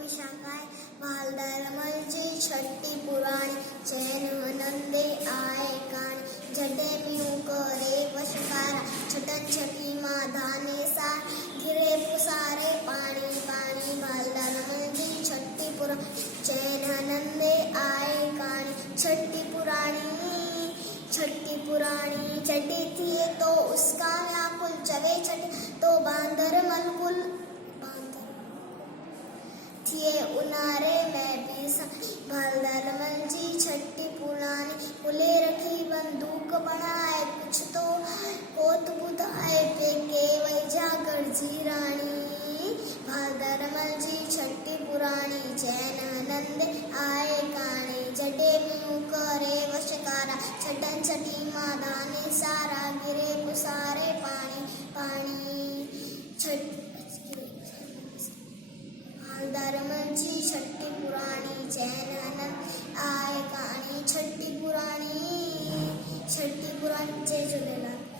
विशाखाय भालदार मलजी छठी पुराणी चैन नंदे आए कान जडे म्यू करे वशकारा छटन छठी माँ धाने सा घिरे पुसारे पानी पानी भालदार मलजी छठी पुराणी चैन नंदे आए कान छठी पुराणी चटी थी तो उसका व्याकुल चवे छठी तो बांदर मलकुल थिए उनारे में भी भालदार मलजी छठी पुरानी खुले रखी बंदूक बढ़ाए कुछ तो कोत बुधाए फेंके वैजा गढ़जी रानी भालदार मलजी छठी पुरानी चैन नंद आए काने जडे म्यू करे वशकारा छटन छठी माँ धाने सारा गिरे पुसारे पानी पानी भालदार मलजी